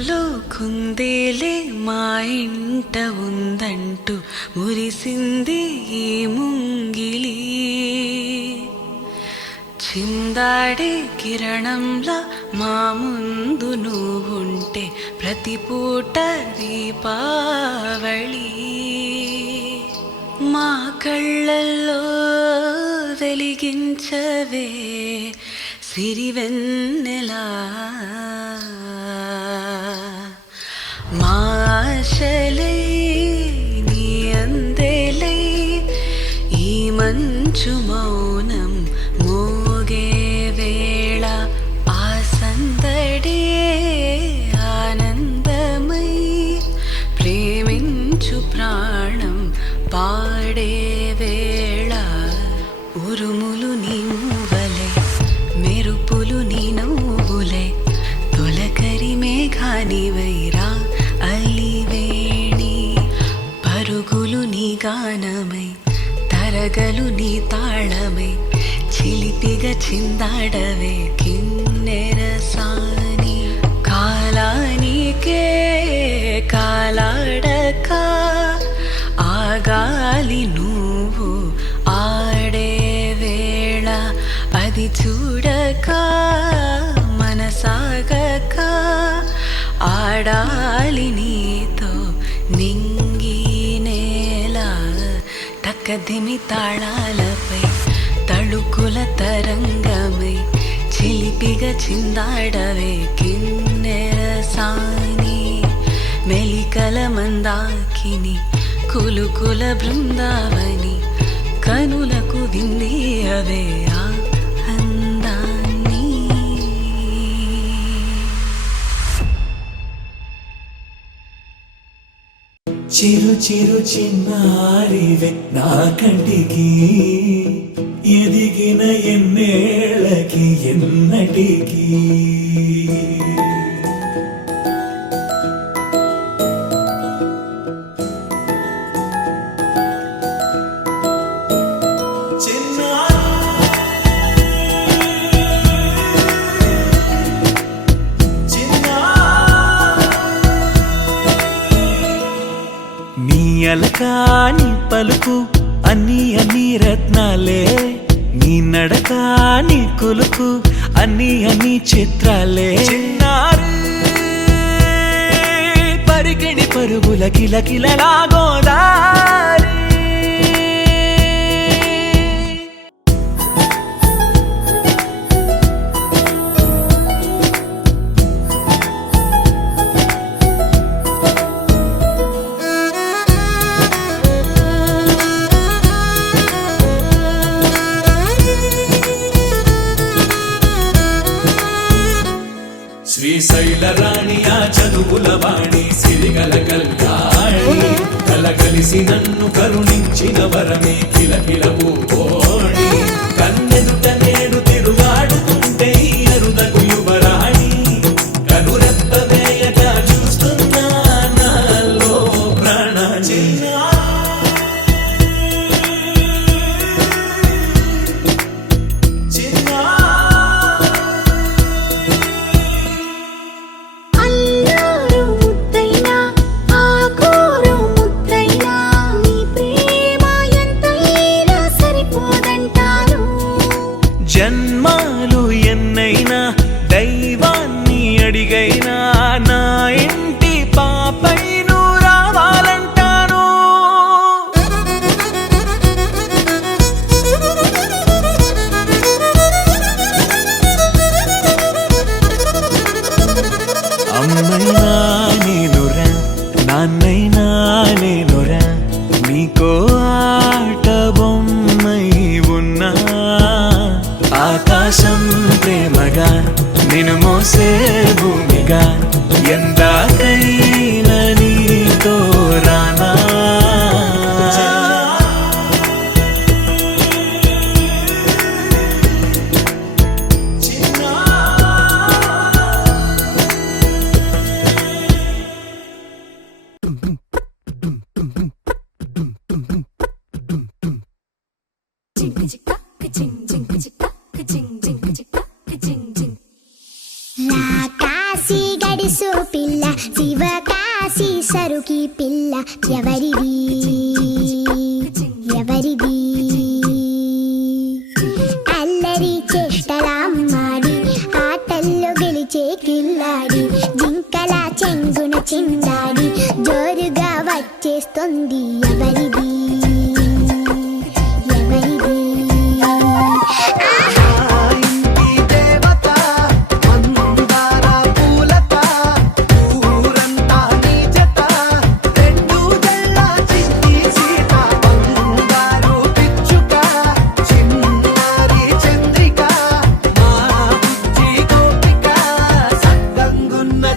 గుండెల్లో కుందేలే మా ఇంట ఉందంటూ మురిసింది ఈ ముంగిలి. చిందాడే కిరణంలా మా ముందు నువ్వుంటే ప్రతి పూట దీపావళి. మా కళ్ళల్లో వెలిగించవే సిరివెన్నెలా. మా ఆశలై నీ అందెలై ఈ మంచు మౌనం మోగే వేళ ఆ సందడే ఆనందమై ప్రేమించు ప్రాణం పాడే వేళ. ఉరుములు నీ మూవలే మెరుపులు నీ నవ్వులే తొలకరి మేఘానివైరా అలివేణి. పరుగులు నీ గానమై తరగలు నీ తాళమై చిలిపిగా చిందాడవే కిన్నెరసాని. కాలానికే కాలాడక ఆగాలి నువ్వు ఆడే వేళ. అది చూడక మనసాగక ఆడాలి నీతో నింగి నేల. తక్కదిమి తాళాలపై తళుకుల తరంగమై చిలిపిగా చిందాడవే కిన్నెరసాని. మెలికల మందాకిని కులుకుల బృందావని కనులకు విందియవే ఆ అందాన్ని. చిరు చిరు చిన్నారివే నా కంటికి ఎదిగిన ఎన్నేళ్ళకి ఎన్నటికి. అలకాని పలుకు అన్ని అన్ని రత్నాలే నీ నడకాని కులుకు అన్ని అన్ని చిత్రాలే. చిన్నారు పరికిణి పరుగుల కిలకిలలాగోదారి. శ్రీశైల రాణి ఆ చదువుల వాణి సిరిగల కల్యాణి. కలగలిసి నన్ను కరుణించిన వరమే కిలకిల పూకోణి. కన్నెదుట నేడు తిరుగాడుతుంటే అరుదకు యువరాణి. కనురెప్ప వేయక చూస్తున్నా నాలో ప్రాణ. జన్మాలు ఎన్నైనా దైవాన్ని అడిగైనా నా ఇంటి పాపై నువ్వు రావాలంటాను. అమ్మైనా నేనురా నాన్నైనా నేనురా నీకో ఆట బొమ్మై ఉన్నా. ఆకాశం ప్రేమగా నిన్ను మోసే భూమిగా ఎందాకైనా నీతో రానా. నా కాశీ గడి వయసు పిల్ల శివకాశి సరుకి పిల్ల ఎవరిది ఎవరిది అల్లరి చేష్టలామాడి ఆటల్లో గెలిచే కిల్లాడి జింకల చెంగున చిందాడి జోరుగా వచ్చేస్తుంది ఎవరిది ఎవరిది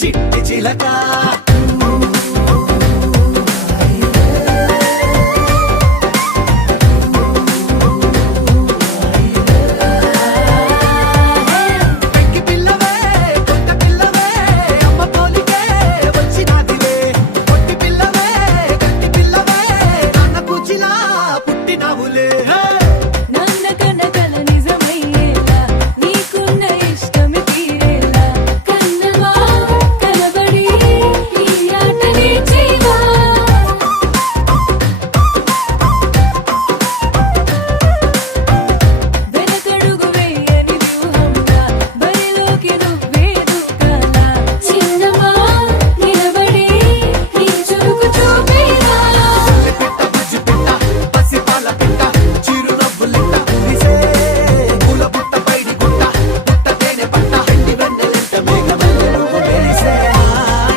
చిట్టి చిలక పెంకి పిల్లవే కొత్త పిల్లవే అమ్మ పోలికే వచ్చినాదివే పొట్టి పిల్లవే గట్టి పిల్లవే నాన్న కూచిలా పుట్టినావులే నాన్న కన్న కల నిజమయ్యేలా నీకున్న ఇష్టమి తీరేలా కన్నవా కనబడి ఈ ఆటనే చేయవా వెనకడుగు వేయని వ్యూహంగా బరిలోకి నువ్వే దూకాలా చిన్నవా నిలబడి నీ చురుకు చూపేలా పెట్ట బుజ్జి పెట్ట పసిపాల పెట్ట చిరునవ్వులెట్ట ఉరిసే పూల పుట్ట పైడి గుట్ట పుట్ట తేనె పట్ట ఎండి వెన్నెలెట్ట మేఘమల్లె నువ్వు మెరిసే మా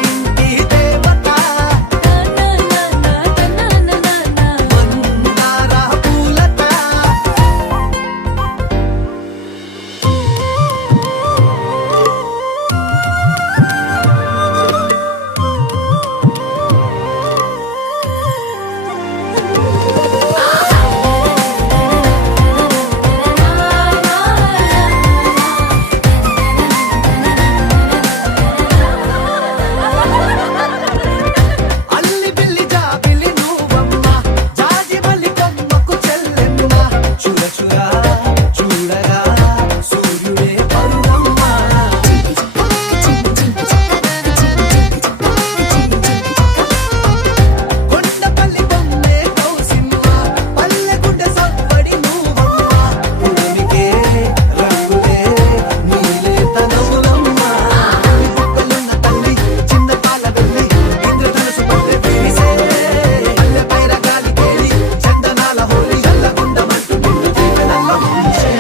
ఇంటి దేవత మందార పూలత అల్లి బిల్లి జాబిలి నువ్వమ్మ జాజి మల్లి కొమ్మకు చెల్లెమ్మ చూడ చూడ చూడగా సూర్యుడే పరువమ్మ కొండపల్లి బొమ్మే కౌసిమ్మ పల్లెగుండె సవ్వడి నువ్వమ్మ పుడమికే రంగులే నీలేత నవ్వులమ్మ బుక్కలున్న తల్లి చిన్న పాల వెళ్ళి ఇంద్రధనుసు పట్టే విరిసే పల్లె పైర గాలి కేలి చందనాల హోలీ చల్లగుండమంటూ నిన్ను దీవెనల్ల ముంచే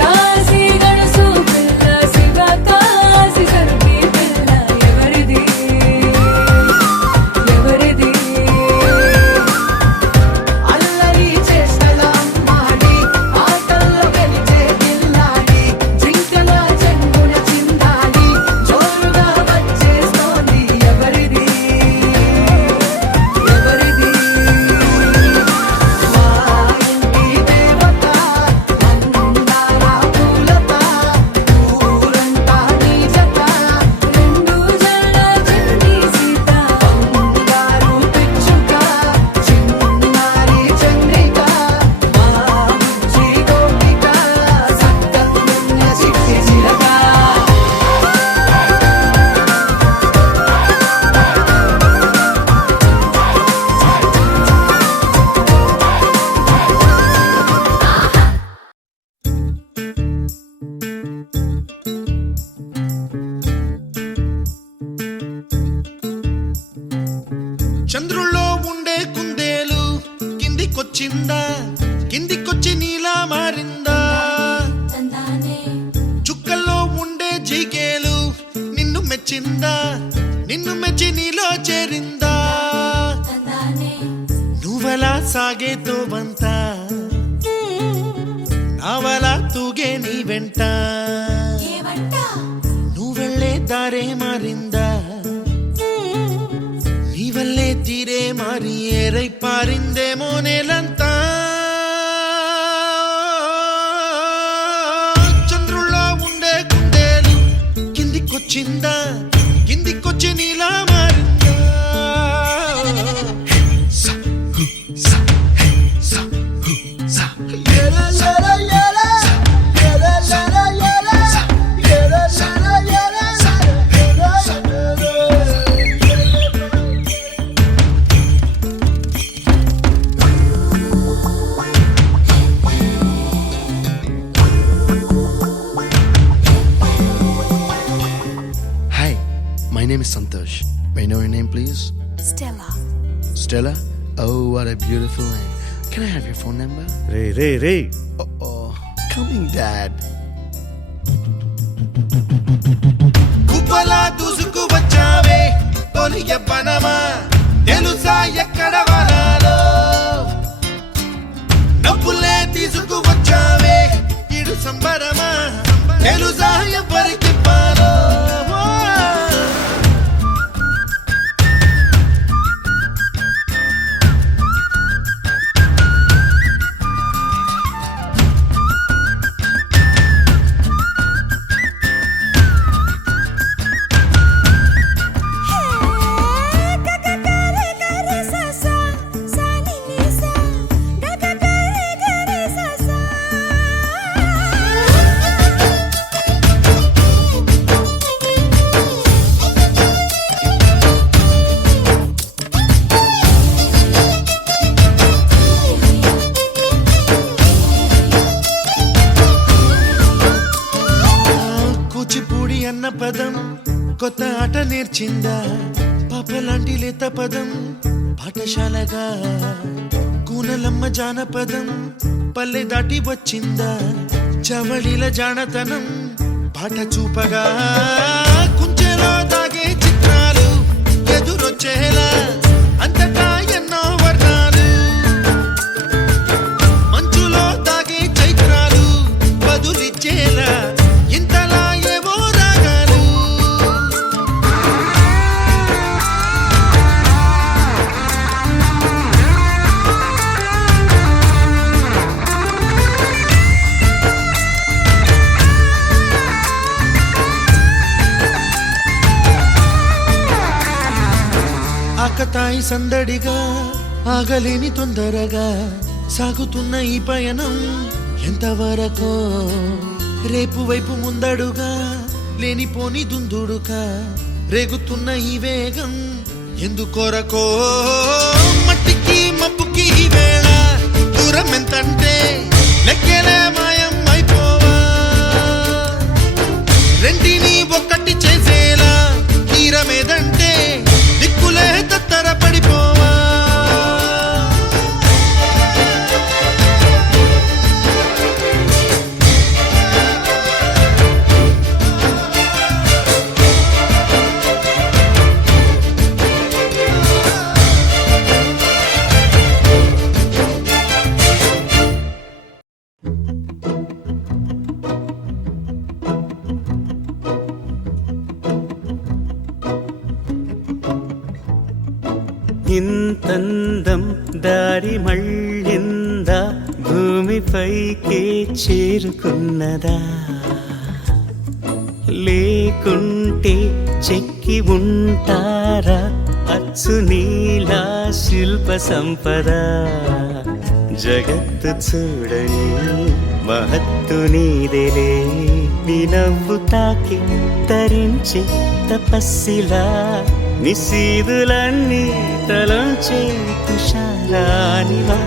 కాశీ గడుసు పిల్ల శివ కాశీ సరుకి పిల్ల ఎవరిది ఎవరిది అల్లరి చేష్టల మాడి ఆటల్లో గెలిచే గిల్లాడి జింకల చెంగున చిందాడి జోరుగా వచ్చేస్తోంది ఎవరిది ఎవరిది మా ఇంటి దేవత మందార పూలత ఊరంతా నీ జత రెండు జడ చెండి సీత బంగారు పిచ్చుక చిన్నారి చంద్రిక మా బుజ్జి గోపిక సక్కగున్న చిట్టి చిలక చంద్రుల్లో ఉండే కుందేలు కిందికొచ్చిందా కిందికొచ్చి నీలా మారిందా చుక్కల్లో ఉండే జీకేలు నిన్ను మెచ్చిందా నిన్ను మెచ్చి నీలో చేరిందా నువ్వలా సాగే తోవంత నావలా తూగే నీ వెంట నువ్వెళ్ళే దారే మారిందా నీవల్లే తీరే మారి ఏరై పారిందేమో నేలంతా చంద్రుల్లో ఉండే కుందేలు కిందికొచ్చిందా కిందికొచ్చి నీలా మారిందా సా, హు, సా, హే, సా, హు, సా. name is Santosh. May I know your name, please? Stella. Stella? Oh, what a beautiful name. Can I have your phone number? Ray Oh, coming, Dad. కుప్పలా దూసుకు వచ్చావే తొలి యవ్వనమా తెలుసా ఎక్కడ వనాలో డబ్బులే తీసుకు వచ్చావే ఇడు సంబరమా తెలుసా ఎవరికి పాలో కూచిపూడి అన్న పదం కొత్త ఆట నేర్చిందా పాపలాంటి లేత పదం పాఠశాలగా కూనలమ్మ జానపదం పల్లె దాటి వచ్చిందా చవళిల జానతనం పాట చూపగా కుంచెలో దాగే చిత్రాలు ఎదురొచ్చేలా అంతటా ఎన్నో వర్ణాలు మంచులో దాగే చైత్రాలు బదులిచ్చేలా ఇంతలా ఏవో రాగాలు ఆకతాయి సందడిగా ఆగలేని తొందరగా సాగుతున్న ఈ పయనం ఎంతవరకో రేపు వైపు ముందడుగా లేనిపోని దుందుడుగా రేగుతున్న ఈ వేగం ఎందుకొరకో మట్టికి మబ్బుకి ఈ వేళ దూరం ఎంతంటే లెక్కలే మాయం అయిపోవా రెంటిని ఒక్కటి చేసేలా తీరమేదంటే దిక్కులే తత్తర పడిపోవా ఇంతందం దారి మళ్ళిందా భూమిపైకే చేరుకున్నదా లేకుంటే చెక్కి ఉంటారా అచ్చు నీలా శిల్ప సంపద జగత్తు చూడని మహత్తు నీదేలే నీ నవ్వు తాకి తరించే తపస్సిలా నిశీదులన్నీ తలంచే తుషారానివా